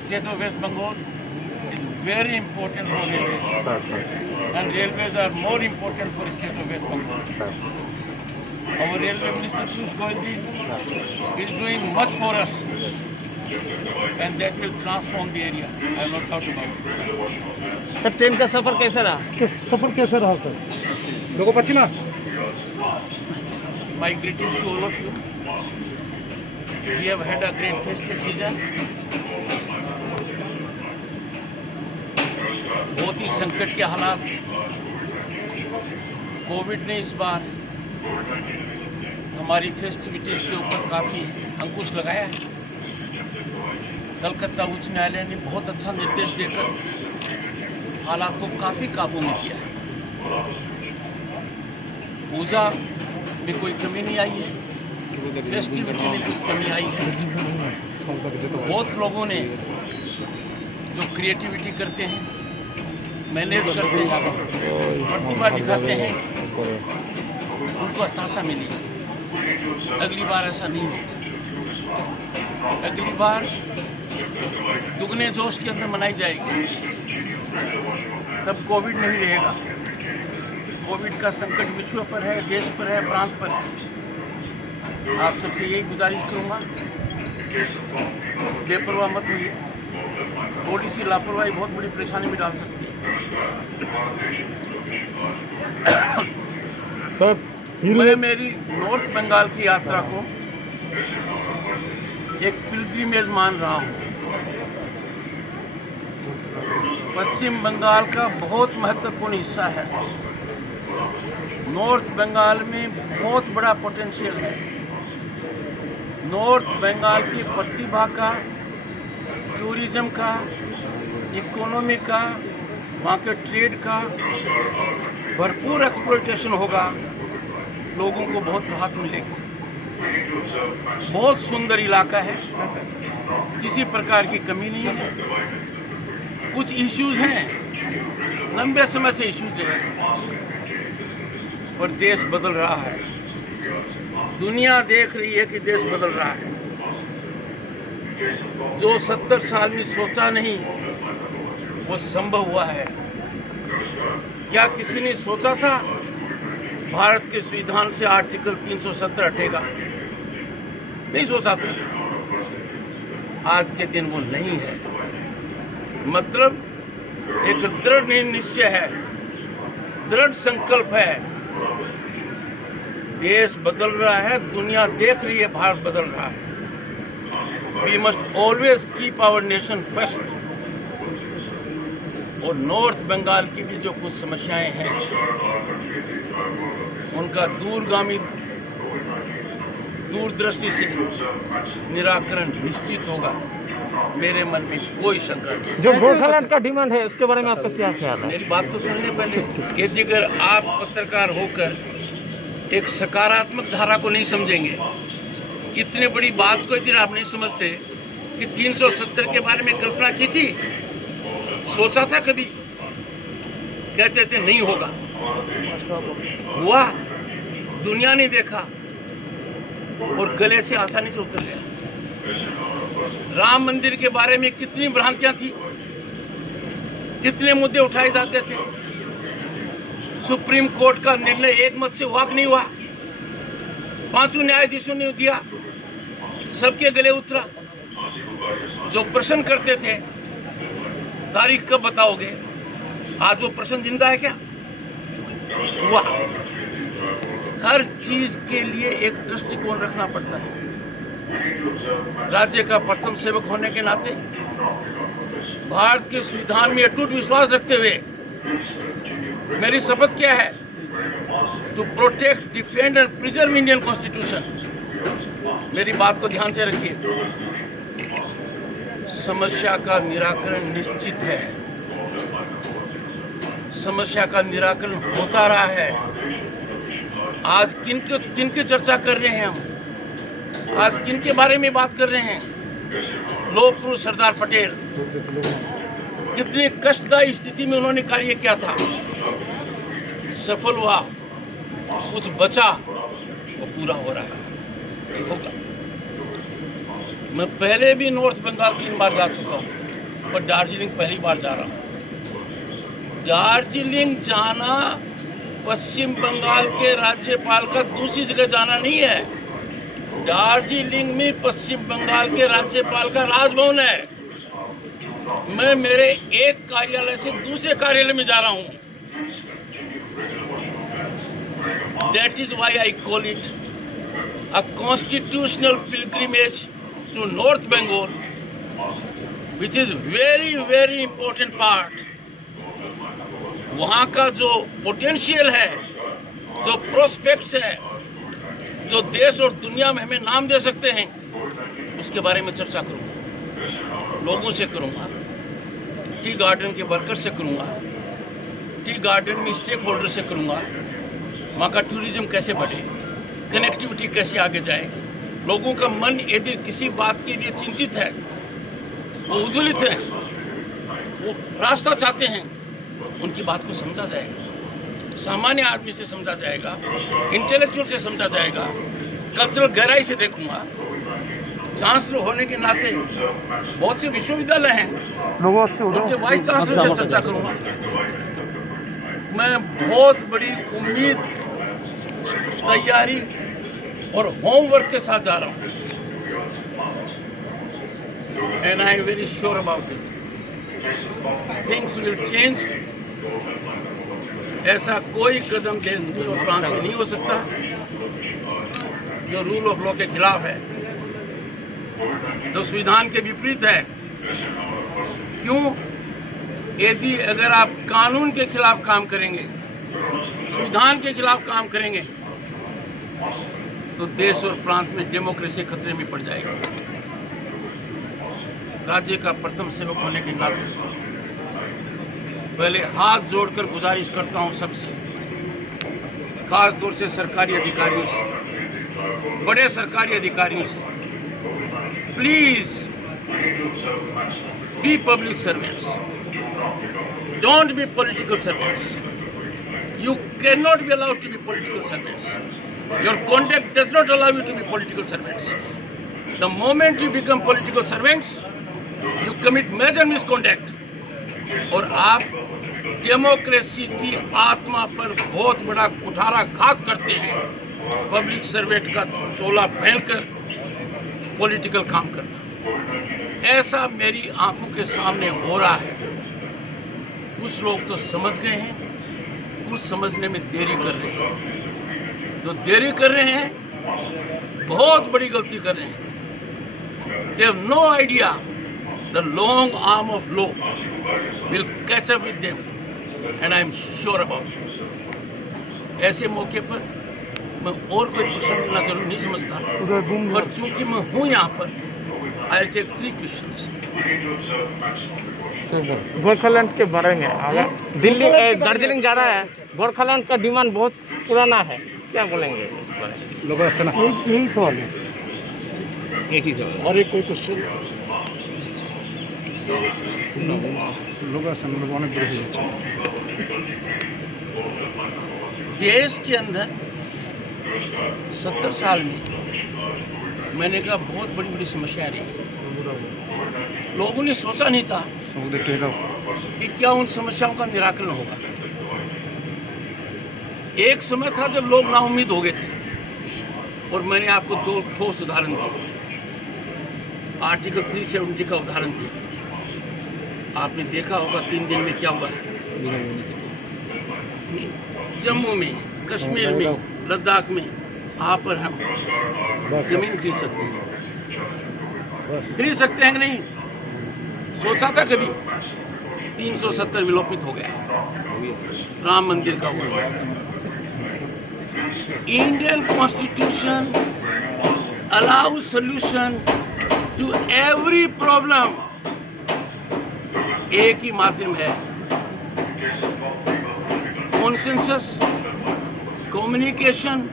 State of West Bengal is very important for railways, and railways are more important for state of West Bengal. Our railway minister Piyush Goyal is doing much for us, and that will transform the area. I have no doubt about it. Sir train का सफर कैसा रहा? सफर कैसा रहा sir? लोगों पश्चिमा My greetings to all of you. We have had a great festive season. बहुत ही संकट के हालात, कोविड ने इस बार हमारी फेस्टिविटीज के ऊपर काफ़ी अंकुश लगाया है। कलकत्ता उच्च न्यायालय ने बहुत अच्छा निर्देश देकर हालात को काफ़ी काबू में किया है। पूजा में कोई कमी नहीं आई है, फेस्टिविटी में कुछ कमी आई है। बहुत लोगों ने जो क्रिएटिविटी करते हैं, मैनेज करते हैं, प्रतिभा दिखाते हैं, उनको हताशा मिली। अगली बार ऐसा नहीं होगा। अगली बार दुगने जोश के अंदर मनाई जाएगी। तब कोविड नहीं रहेगा। कोविड का संकट विश्व पर है, देश पर है, प्रांत पर है। आप सबसे यही गुजारिश करूँगा, बेपरवाह मत होइए। थोड़ी सी लापरवाही बहुत बड़ी परेशानी में डाल सकती है। मैं मेरी नॉर्थ बंगाल की यात्रा को एक पिलग्रिमेज मान रहा हूँ। पश्चिम बंगाल का बहुत महत्वपूर्ण हिस्सा है। नॉर्थ बंगाल में बहुत बड़ा पोटेंशियल है। नॉर्थ बंगाल की प्रतिभा का, टूरिज्म का, इकोनॉमी का, वहाँ के ट्रेड का भरपूर एक्सप्लॉयटेशन होगा। लोगों को बहुत राहत मिलेगी। बहुत सुंदर इलाका है, किसी प्रकार की कमी नहीं है। कुछ इश्यूज हैं, लंबे समय से इश्यूज हैं, पर देश बदल रहा है। दुनिया देख रही है कि देश बदल रहा है। जो 70 साल में सोचा नहीं, वो संभव हुआ है। क्या किसी ने सोचा था भारत के संविधान से आर्टिकल 370 हटेगा? नहीं सोचा था। आज के दिन वो नहीं है। मतलब एक दृढ़ निश्चय है, दृढ़ संकल्प है। देश बदल रहा है, दुनिया देख रही है, भारत बदल रहा है। We must always keep our nation first. और नॉर्थ बंगाल की भी जो कुछ समस्याएं हैं, उनका दूरदृष्टि से निराकरण निश्चित होगा। मेरे मन में कोई शंका नहीं। जो गोठालैंड का डिमांड है, उसके बारे में आपका क्या ख्याल है? मेरी बात तो सुनने पहले कि अगर आप पत्रकार होकर एक सकारात्मक धारा को नहीं समझेंगे, इतने बड़ी बात को इधर आप नहीं समझते कि 370 के बारे में कल्पना की थी, सोचा था कभी? कहते थे नहीं होगा, हुआ। दुनिया ने देखा और गले से आसानी से उतर गया। राम मंदिर के बारे में कितनी भ्रांतियां थी, कितने मुद्दे उठाए जाते थे। सुप्रीम कोर्ट का निर्णय एक मत से हुआ कि नहीं हुआ? 5 न्यायाधीशों ने दिया, सबके गले उतरा। जो प्रश्न करते थे तारीख कब बताओगे, आज वो प्रश्न जिंदा है क्या? हुआ। हर चीज के लिए एक दृष्टिकोण रखना पड़ता है। राज्य का प्रथम सेवक होने के नाते भारत के संविधान में अटूट विश्वास रखते हुए मेरी शपथ क्या है? To protect, defend and preserve Indian constitution. मेरी बात को ध्यान से रखिए। समस्या का निराकरण निश्चित है। समस्या का निराकरण होता रहा है। आज किनकी चर्चा कर रहे हैं हम? आज किनके बारे में बात कर रहे हैं? लौह पुरुष सरदार पटेल। कितनी कष्टदायी स्थिति में उन्होंने कार्य किया था, सफल हुआ। कुछ बचा, वो पूरा हो रहा है, होगा। मैं पहले भी नॉर्थ बंगाल 3 बार जा चुका हूँ, पर दार्जिलिंग पहली बार जा रहा हूँ। दार्जिलिंग जाना पश्चिम बंगाल के राज्यपाल का दूसरी जगह जाना नहीं है। दार्जिलिंग में पश्चिम बंगाल के राज्यपाल का राजभवन है। मैं मेरे एक कार्यालय से दूसरे कार्यालय में जा रहा हूँ। That is why I call it a constitutional pilgrimage to North Bengal, which is very, very important part. वहाँ का जो पोटेंशियल है, जो प्रोस्पेक्ट्स है, जो देश और दुनिया में हमें नाम दे सकते हैं, उसके बारे में चर्चा करूँगा, लोगों से करूँगा, टी गार्डन के वर्कर से करूँगा, टी गार्डन में स्टेक होल्डर से करूँगा, वहाँ का टूरिज्म कैसे बढ़े, कनेक्टिविटी कैसे आगे जाए, लोगों का मन यदि किसी बात के लिए चिंतित है, वो उद्वेलित है, वो रास्ता चाहते हैं, उनकी बात को समझा जाएगा, सामान्य आदमी से समझा जाएगा, इंटेलेक्चुअल से समझा जाएगा, कल्चरल गहराई से देखूंगा। चांसलर होने के नाते बहुत से विश्वविद्यालय हैं, उनके वाइस चांसलर से चर्चा करूंगा। मैं बहुत बड़ी उम्मीद, तैयारी और होमवर्क के साथ जा रहा हूँ, and I am very sure about it, things will change. ऐसा कोई कदम देश और प्रांत में नहीं हो सकता जो रूल ऑफ लॉ के खिलाफ है, जो संविधान के विपरीत है। क्यों? यदि अगर आप कानून के खिलाफ काम करेंगे, संविधान के खिलाफ काम करेंगे, तो देश और प्रांत में डेमोक्रेसी खतरे में पड़ जाएगी। राज्य का प्रथम सेवक होने के नाते पहले हाथ जोड़कर गुजारिश करता हूं सबसे, खास तौर से सरकारी अधिकारियों से, बड़े सरकारी अधिकारियों से, please be public servants, don't be political servants. You cannot be allowed to be political servants. Your conduct does not allow you to be political servants. The moment you become political servants, you commit major misconduct. और आप democracy की आत्मा पर बहुत बड़ा कुठाराघात करते हैं, public servant का चोला पहनकर पॉलिटिकल काम करना। ऐसा मेरी आंखों के सामने हो रहा है। कुछ लोग तो समझ गए हैं, कुछ समझने में देरी कर रहे हैं। जो देरी कर रहे हैं बहुत बड़ी गलती कर रहे हैं। They have no idea the long arm of law will catch up with them, and I am sure about it. ऐसे मौके पर मैं और कोई प्रश्न करना जरूर नहीं समझता, पर चूंकि मैं हूँ यहाँ पर, I will take 3 questions. Gorkhaland के बारे में, अगर दिल्ली दार्जिलिंग जा रहा है, गोरखालैंड का डिमांड बहुत पुराना है, क्या बोलेंगे इस पर? यही सवाल है, एक ही सवाल। और एक कोई क्वेश्चन देश के अंदर 70 साल में मैंने कहा बहुत बड़ी बड़ी समस्याएं रही। लोगों ने सोचा नहीं था कि क्या उन समस्याओं का निराकरण होगा। एक समय था जब लोग नाउम्मीद हो गए थे, और मैंने आपको 2 ठोस उदाहरण दिए। आर्टिकल 370 का उदाहरण दिया, आपने देखा होगा 3 दिन में क्या हुआ है। जम्मू में, कश्मीर में, लद्दाख में आप और हम जमीन खरीद सकते हैं, खरीद सकते हैं कि नहीं? सोचा था कभी? 370 विलोपित हो गया, राम मंदिर का हुआ। Indian constitution allows solution to every problem. एक ही माध्यम है, consensus, communication,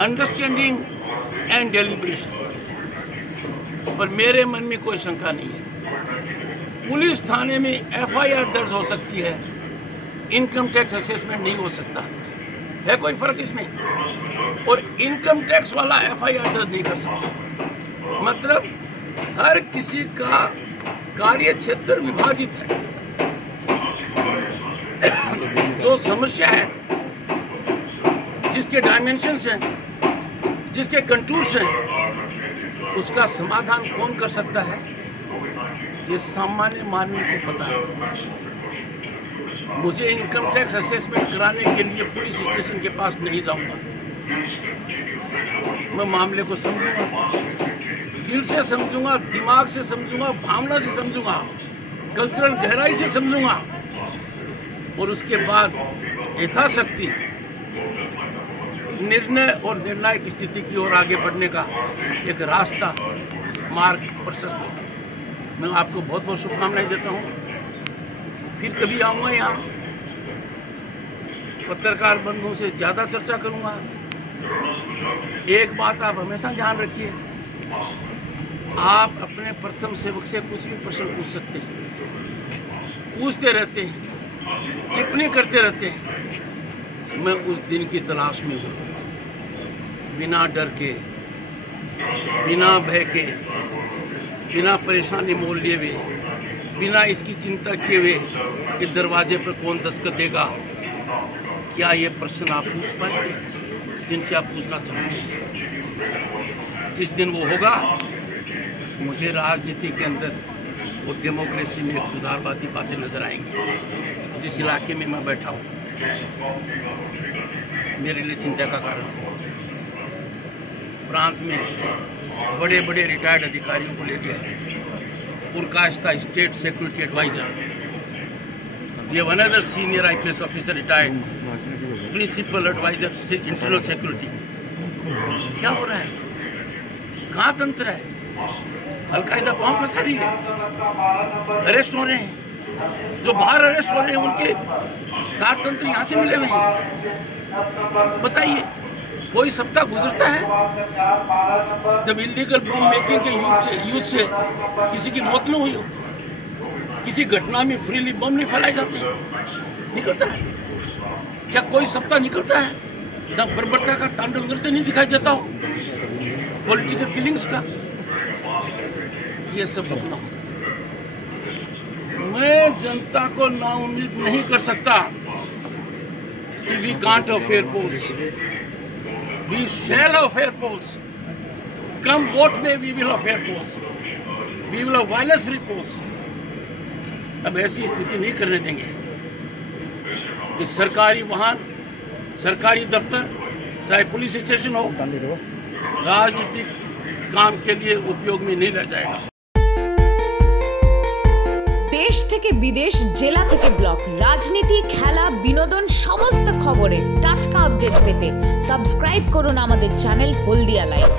understanding and deliberation. पर मेरे मन में कोई शंका नहीं है। पुलिस थाने में एफआईआर दर्ज हो सकती है, इनकम टैक्स असेसमेंट नहीं हो सकता है। कोई फर्क इसमें? और इनकम टैक्स वाला एफआईआर दर्ज नहीं कर सकता। मतलब हर किसी का कार्य क्षेत्र विभाजित है। जो समस्या है, जिसके डायमेंशंस हैं, जिसके कंटूर्स हैं, उसका समाधान कौन कर सकता है, ये सामान्य मानव को पता है। मुझे इनकम टैक्स असेसमेंट कराने के लिए पुलिस स्टेशन के पास नहीं जाऊंगा। मैं मामले को समझूंगा, दिल से समझूंगा, दिमाग से समझूंगा, भावना से समझूंगा, कल्चरल गहराई से समझूंगा और उसके बाद यथाशक्ति निर्णय और निर्णायक स्थिति की ओर आगे बढ़ने का एक रास्ता, मार्ग प्रशस्त होगा। मैं आपको बहुत बहुत शुभकामनाएं देता हूं। फिर कभी आऊंगा यहाँ, पत्रकार बंधुओं से ज्यादा चर्चा करूंगा। एक बात आप हमेशा ध्यान रखिए, आप अपने प्रथम सेवक से कुछ भी प्रश्न पूछ सकते हैं, पूछते रहते हैं, टिप्पणी करते रहते हैं। मैं उस दिन की तलाश में हूँ, बिना डर के, बिना भय के, बिना परेशानी मोल लिए हुए, बिना इसकी चिंता किए हुए कि दरवाजे पर कौन दस्तक देगा। क्या ये प्रश्न आप पूछ पाएंगे जिनसे आप पूछना चाहते? जिस दिन वो होगा, मुझे राजनीति के अंदर और डेमोक्रेसी में एक सुधारवादी बातें नजर आएंगी। जिस इलाके में मैं बैठा हूँ, मेरे लिए चिंता का कारण है। प्रांत में बड़े बड़े रिटायर्ड अधिकारियों को लेके पुरकाश्ता स्टेट सिक्योरिटी एडवाइजर, ये one other senior IPS officer retired, principal adviser internal security. क्या हो रहा है? कहाँ तंत्र है? अलकायदा पांव फंसा रही है, अरेस्ट हो रहे हैं। जो बाहर अरेस्ट हो रहे हैं उनके कारतंत्र यहाँ से मिले हुए हैं। बताइए, कोई सप्ताह गुजरता है जब इलीगल बम मेकिंग के यूज से किसी की मौत न हुई हो, किसी घटना में फ्रीली बम नहीं फैलाए जाते? निकलता है क्या? कोई सप्ताह निकलता है जब बर्बरता का तांडव नृत्य नहीं दिखाई देता हो, पॉलिटिकल किलिंग्स का? ये सब होता है। मैं जनता को नाउम्मीद नहीं कर सकता कि we can't of fair polls, we shall of fair polls. Come what may we will of fair polls, we will of violence free polls. अब ऐसी स्थिति नहीं करने देंगे कि सरकारी वाहन, सरकारी दफ्तर, चाहे पुलिस स्टेशन हो, राजनीतिक काम के लिए उपयोग में नहीं ले जाएगा। देश থেকে বিদেশ, জেলা থেকে ব্লক, রাজনীতি, খেলা, বিনোদন সমস্ত খবরে টাটকা আপডেট পেতে সাবস্ক্রাইব করুন আমাদের চ্যানেল হলদিয়া লাইভ।